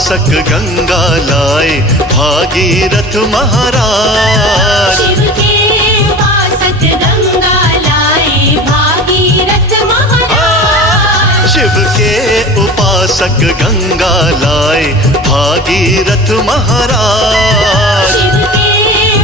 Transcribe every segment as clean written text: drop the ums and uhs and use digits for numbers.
उपासक गंगा लाए भागीरथ महाराज। शिव के उपासक गंगा लाए भागीरथ महाराज। शिव के उपासक गंगा लाए भागीरथ महाराज। शिव के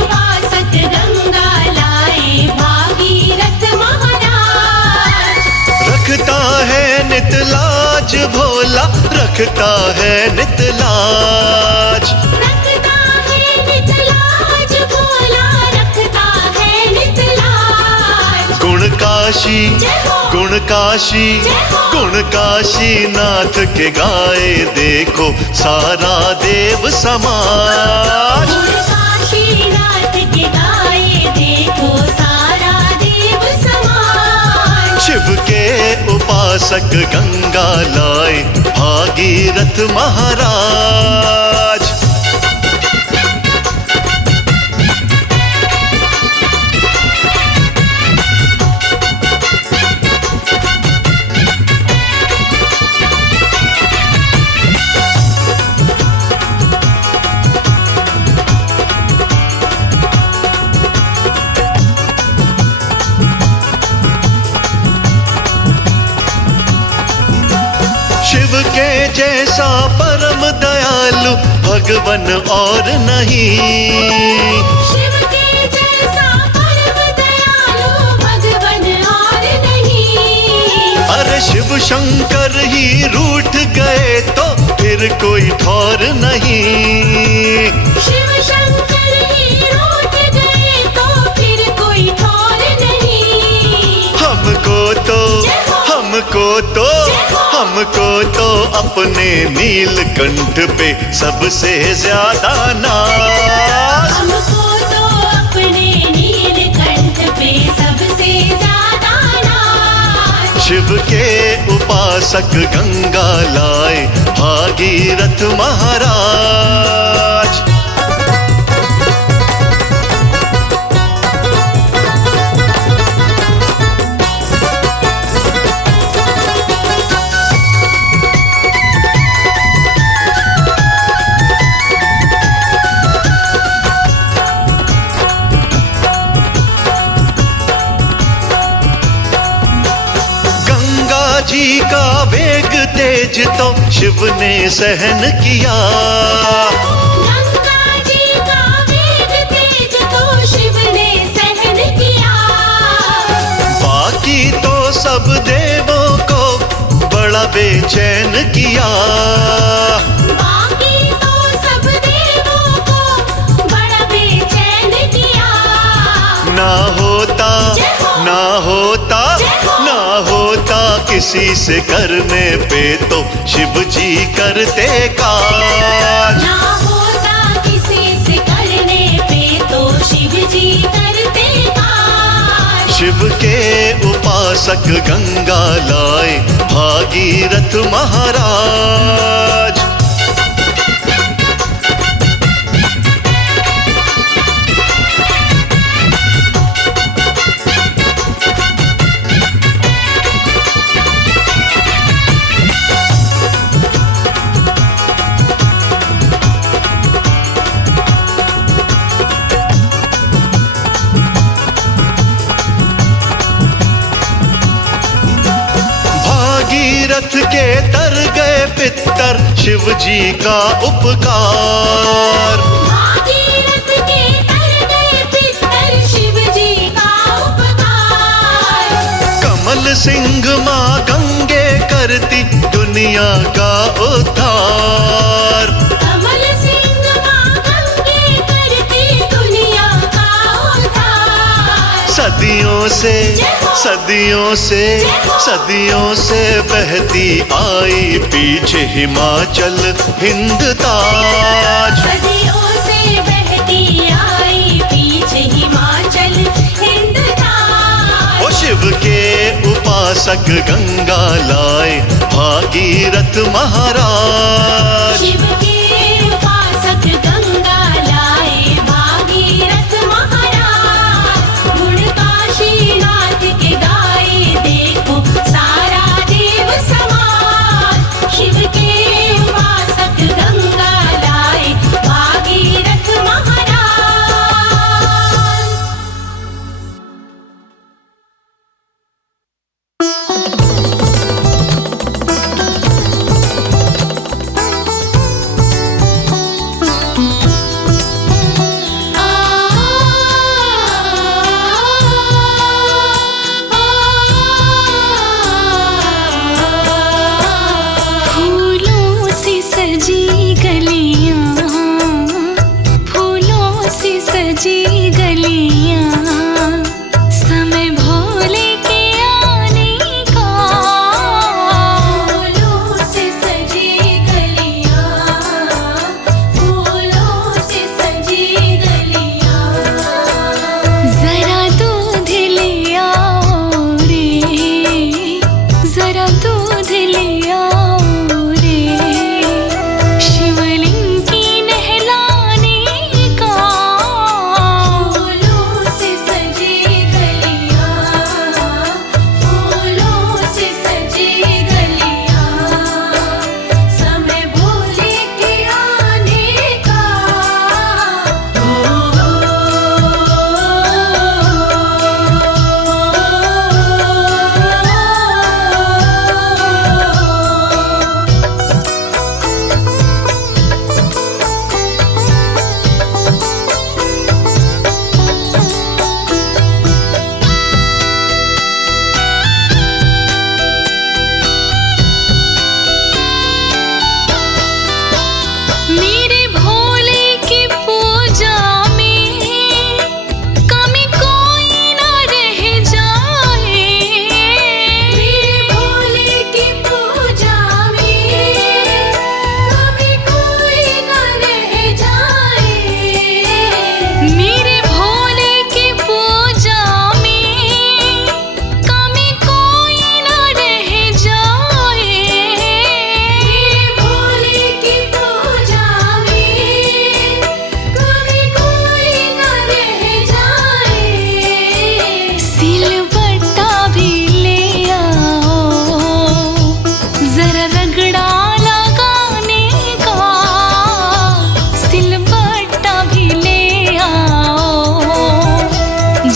उपासक गंगा लाए भागीरथ महाराज। रखता है नित लाज भोला, रखता है नित लाज। रखता है नित लाज भोला, रखता है नित लाज। गुण काशी जय हो। गुण काशी जय हो। गुण काशी नाथ के गाए देखो सारा देव समाज। गुण काशीनाथ के गाए देखो सारा देव समाज। शिव के उपासक गंगा लाए भागीरथ महाराज। शिव के जैसा परम दयालु भगवन और नहीं। शिव के जैसा परम दयालु भगवन और नहीं। अरे शिव शंकर ही रूठ गए तो फिर कोई ठौर नहीं। शिव शंकर ही रूठ गए तो फिर कोई ठौर नहीं। हमको तो अपने नीलकंठ पे सबसे ज्यादा नाज। हमको तो अपने नीलकंठ पे सबसे ज्यादा नाज। शिव के उपासक गंगा लाए भागीरथ महाराज। जी का वेग तेज तो शिव ने सहन किया। गंगा जी का वेग तेज तो शिव ने सहन किया। बाकी तो सब देवों को बड़ा बेचैन किया। बाकी तो सब देवों को बड़ा बेचैन किया। ना होता किसी से करने पे तो शिव जी करते काज। ना होता किसी से करने पे तो शिव जी करते काज। शिव के उपासक गंगा लाए भागीरथ महाराज। भागीरथ के तर गए पितर शिव जी का उपकार। भागीरथ के तर गए पितर शिव जी का उपकार। कमल सिंह माँ गंगे करती दुनिया का उद्धार। कमल सिंह माँ गंगे करती दुनिया का उद्धार। सदियों से बहती आई पीछे हिमाचल हिंद ताज। सदियों से बहती आई पीछे हिमाचल हिंद ताज। ओ शिव के उपासक गंगा लाए भागीरथ महाराज। शिव के उपासक गंगा लाए भागीरथ महाराज। गुण काशीनाथ के गाए देखो सारा देव समाज। शिव के उपासक गंगा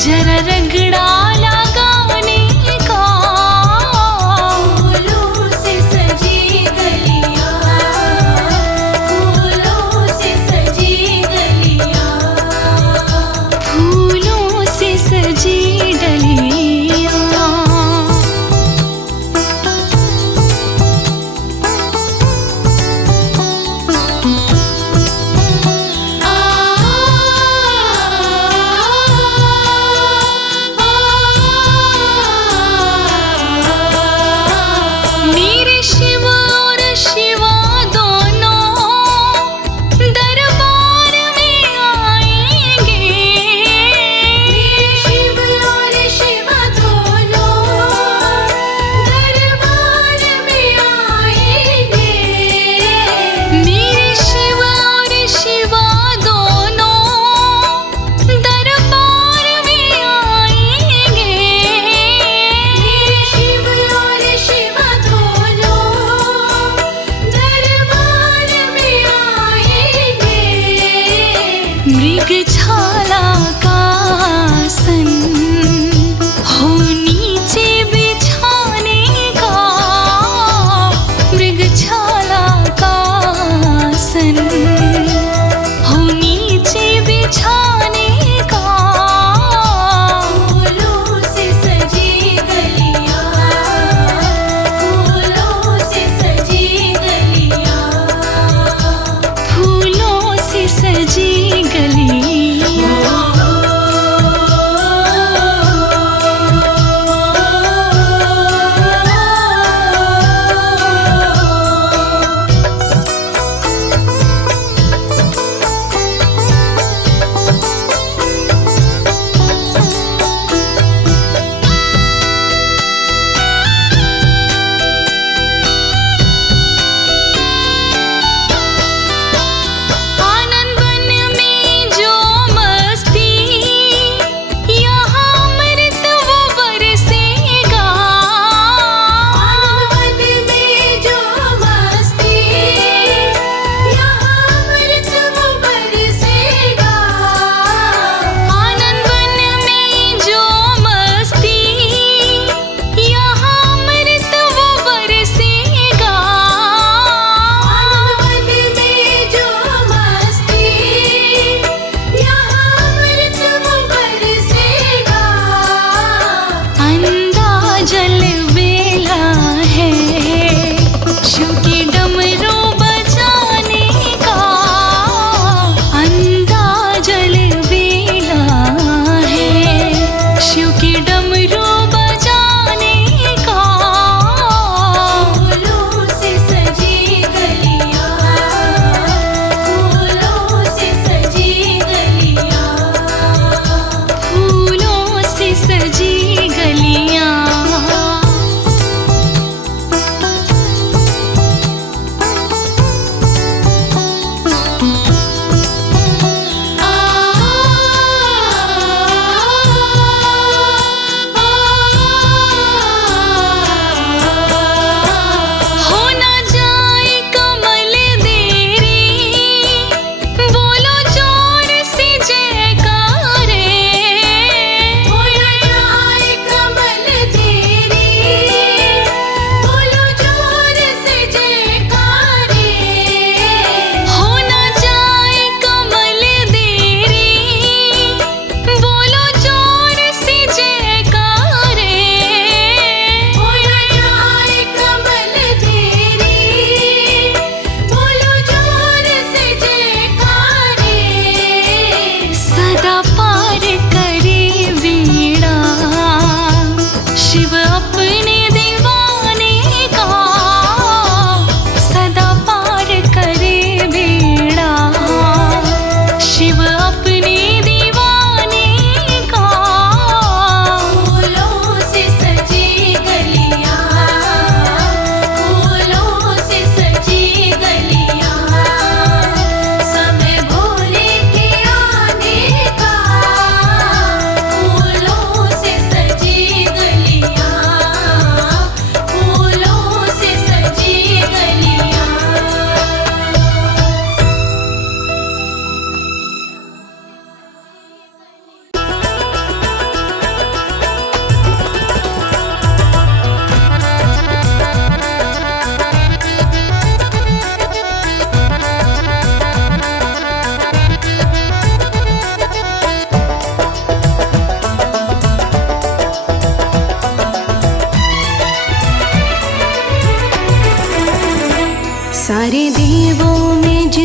जरा रगड़ा लगाने का। फूलों से सजी गलियां, फूलों से सजी गलियां, फूलों से सजी डलियां।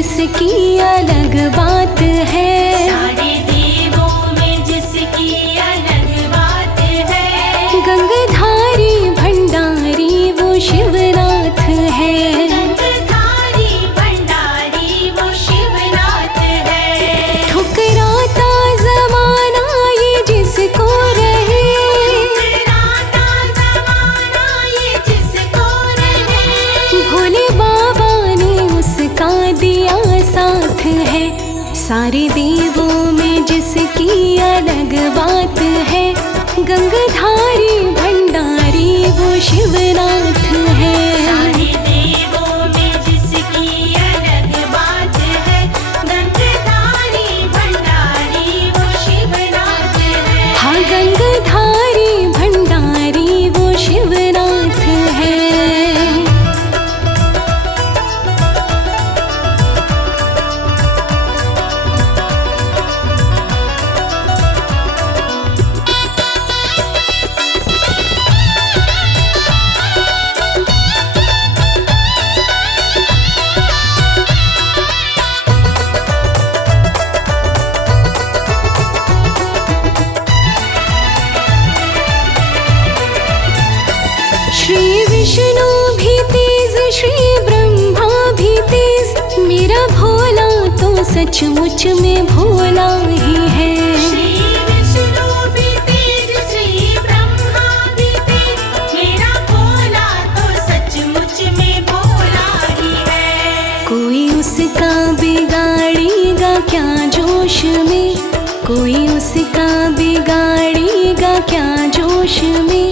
जिसकी अलग बात है। सारे देवों में जिसकी अलग बात है। गंगधारी भंडारी वो शिवनाथ है। गंगधारी भंडारी वो शिवनाथ है। ठुकराता जमाना ये जिसको रहे। ठुकराता ज़माना ये जिसको रहे। भोले बाबा ने उसका दिया साथ है। सारे देवों में जिसकी अलग बात है। गंगधारी भंडारी वो शिवनाथ है। सारे देवों में जिसकी अलग बात है। गंगधारी भंडारी वो शिवनाथ है। हाँ गंगधारी भंडारी वो शिवनाथ है। श्री विष्णु भी तेज श्री ब्रह्मा भी तेज। मेरा भोला तो सचमुच में भोला ही है। श्री विष्णु भी तेज श्री ब्रह्मा भी तेज। मेरा भोला तो सचमुच में भोला ही है। कोई उसका बिगाड़ेगा क्या जोश में। कोई उसका बिगाड़ेगा क्या जोश में।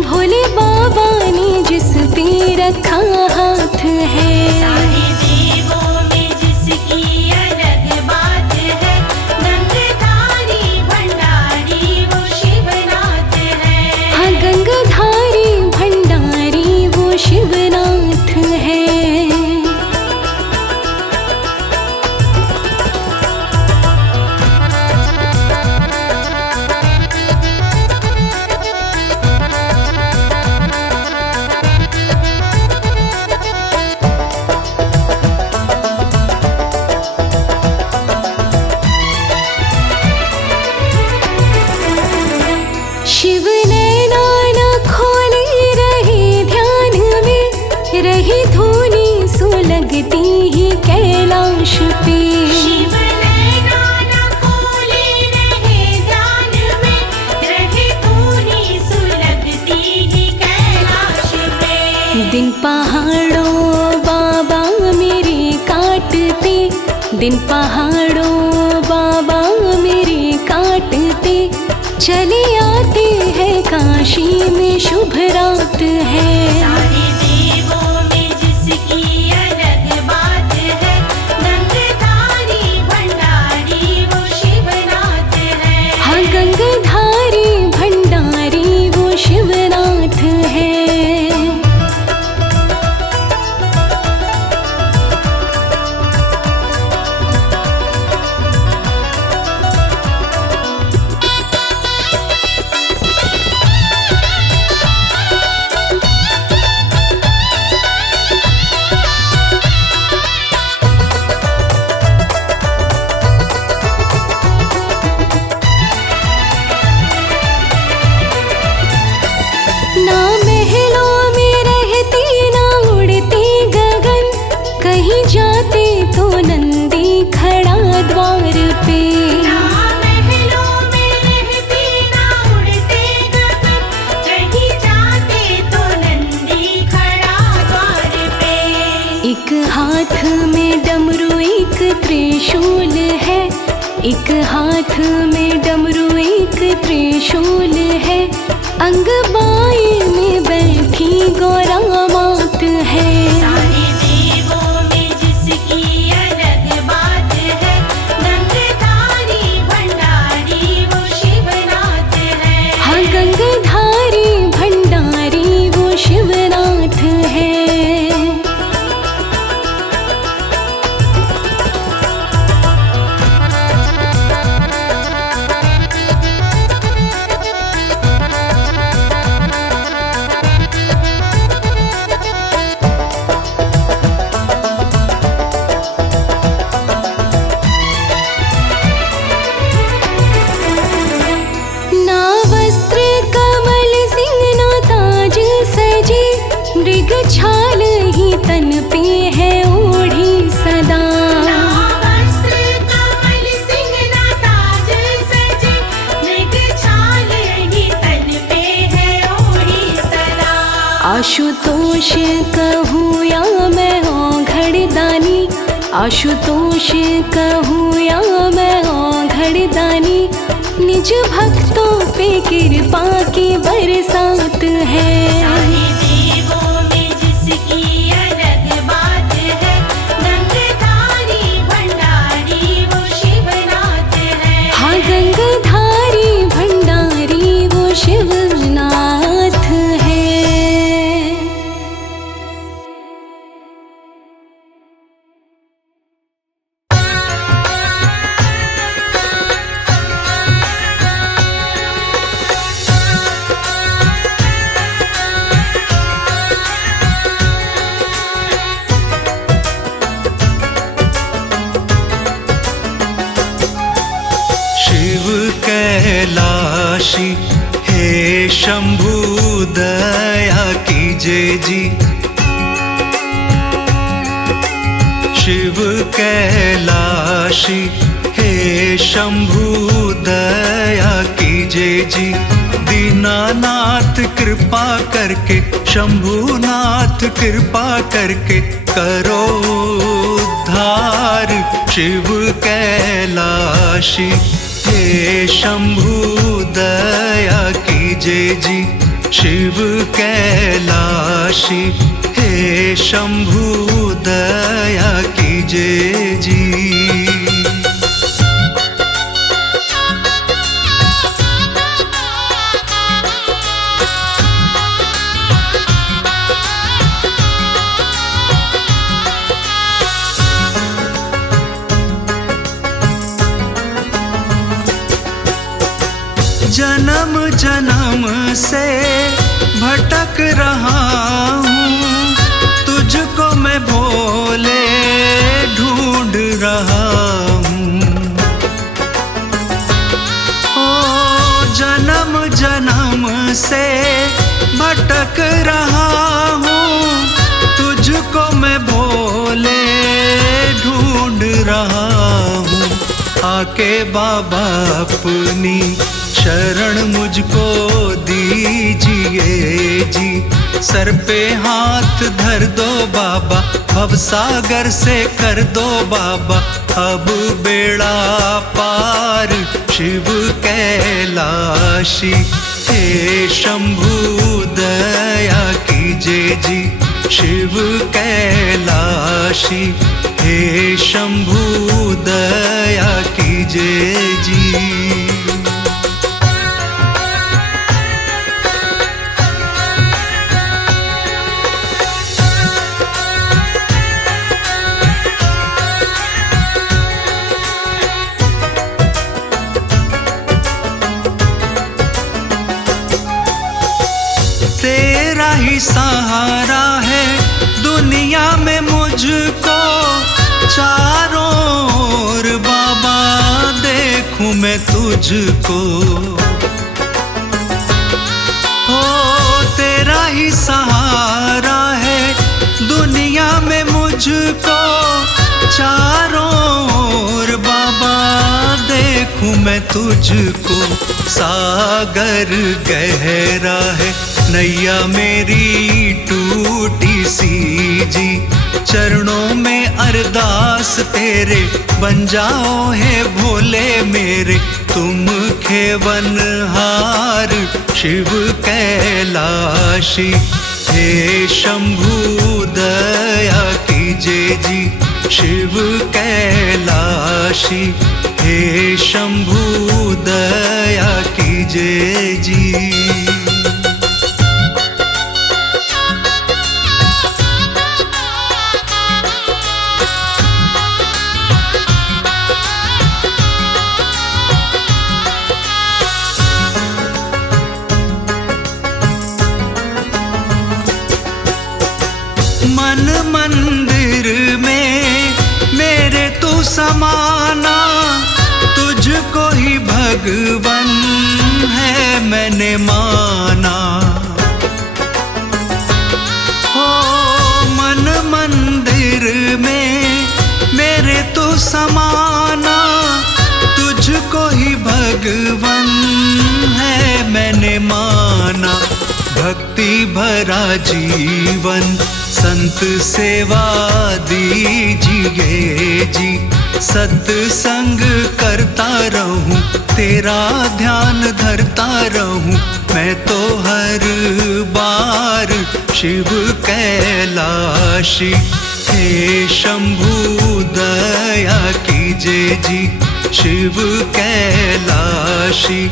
भोले बाबा ने जिस पे रखा हाथ है। सारे देवों में जिसकी अलग बात है। गंगधारी भंडारी वो शिवनाथ है। हाँ गंगधारी भंडारी वो शिवनाथ है। शिव नैना न खोले रहे ध्यान में। रही धुनी सुलगती ही कैलाश पे। शिव नैना न खोले रहे ध्यान में। रहे धुनी सुलगती ही कैलाश पे। दिन पहाड़ों बाबा मेरे काटते। दिन पहाड़ों बाबा मेरे काटते। चले आते हैं काशी में शुभ रात है। सारे देवों में जिसकी अलग बात है। गंगधारी भंडारी वो शिवनाथ है। हाँ गंगधारी भंडारी वो शिवनाथ है। ना महलों में रहते ना उड़ते गगन। कहीं जाते तो नंदी खड़ा द्वार पे। ना महलों में रहते ना उड़ते गगन। कहीं जाते तो नंदी खड़ा द्वार पे। एक हाथ में डमरू एक त्रिशूल है। एक हाथ में डमरू एक त्रिशूल है। अंग बाई में बैठी गौरा मात है। सारे देवों में जिसकी अलग बात है। गंगधारी भंडारी वो शिवनाथ है। हाँ गंगधारी भंडारी वो शिवनाथ है। आशुतोष कहूँ या मैं औघड़ दानी, आशुतोष कहूँ या मैं औघड़ दानी, निज भक्तों पे कृपा की बरसात है। सारे देवों में जिसकी अलग बात है, गंगधारी भंडारी वो शिवनाथ है। हाँ गंगधारी भंडारी वो शिवनाथ है। शिव कैलाशी हे शंभु दया कीजे जी, शिव कैलाशी हे शंभु दया कीजे जी, दीनानाथ कृपा करके, शंभुनाथ कृपा करके करो उद्धार। शिव कैलाशी हे शंभु दया कीजे जी, शिव कैलाशी हे शंभु दया कीजे जी। जन्म जन्म से भटक रहा हूँ, तुझको मैं भोले ढूंढ रहा हूँ। ओ जन्म जन्म से भटक रहा हूँ, तुझको मैं भोले ढूंढ रहा हूँ। आके बाबा अपनी शरण मुझको दीजिए जी, सर पे हाथ धर दो बाबा, भवसागर से कर दो बाबा अब बेड़ा पार। शिव कैलाशी हे शंभु दया कीजे जी, शिव कैलाशी हे शंभु दया कीजे जी। तेरा ही सहारा है दुनिया में मुझको, चारों ओर बाबा देखूं मैं तुझको। ओ तेरा ही सहारा है दुनिया में मुझको, चारों ओर बाबा देखूं मैं तुझको। सागर गहरा है नैया मेरी टूटी सी जी, चरणों में अरदास तेरे बन जाओ हे भोले मेरे तुम खेवनहार। शिव कैलाशी हे शंभु दया कीजे जी, शिव कैलाशी हे शंभु दया कीजे जी। मन मंदिर में मेरे तू समाना, तुझको ही भगवन है मैंने माना। हो मन मंदिर में मेरे तू समाना, तुझको ही भगवन है मैंने माना। भक्ति भरा जीवन संत सेवा दीजिए जी। सत्संग करता रहूं, तेरा ध्यान धरता रहूं, मैं तो हर बार शिव कैलाशी। हे शंभू दया कीजिए जी, शिव कैलाशी।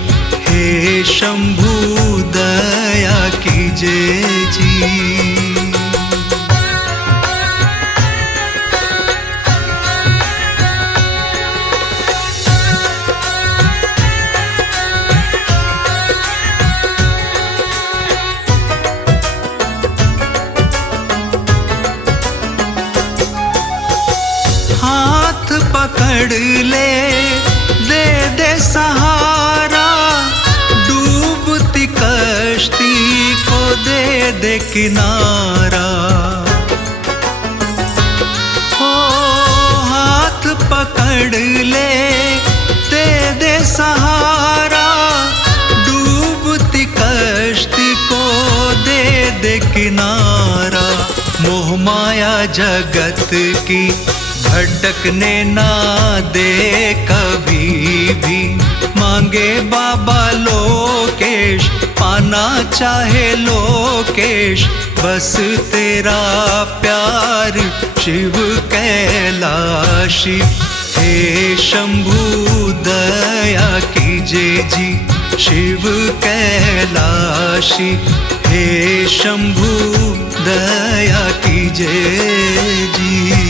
हे शंभू दया कीजिए जी। हाथ पकड़ ले, दे दे सहारा, डूबती कश्ती को दे दे किनारा। ओ हाथ पकड़ ले, दे दे सहारा, डूबती कश्ती को दे दे किनारा। मोह माया जगत की भटकने ना दे कभी भी, मांगे बाबा लोकेश, पाना चाहे लोकेश, बस तेरा प्यार शिव कैलाशी। हे शंभू दया कीजिए जी, शिव कैलाशी। हे शंभू दया कीजिए जी।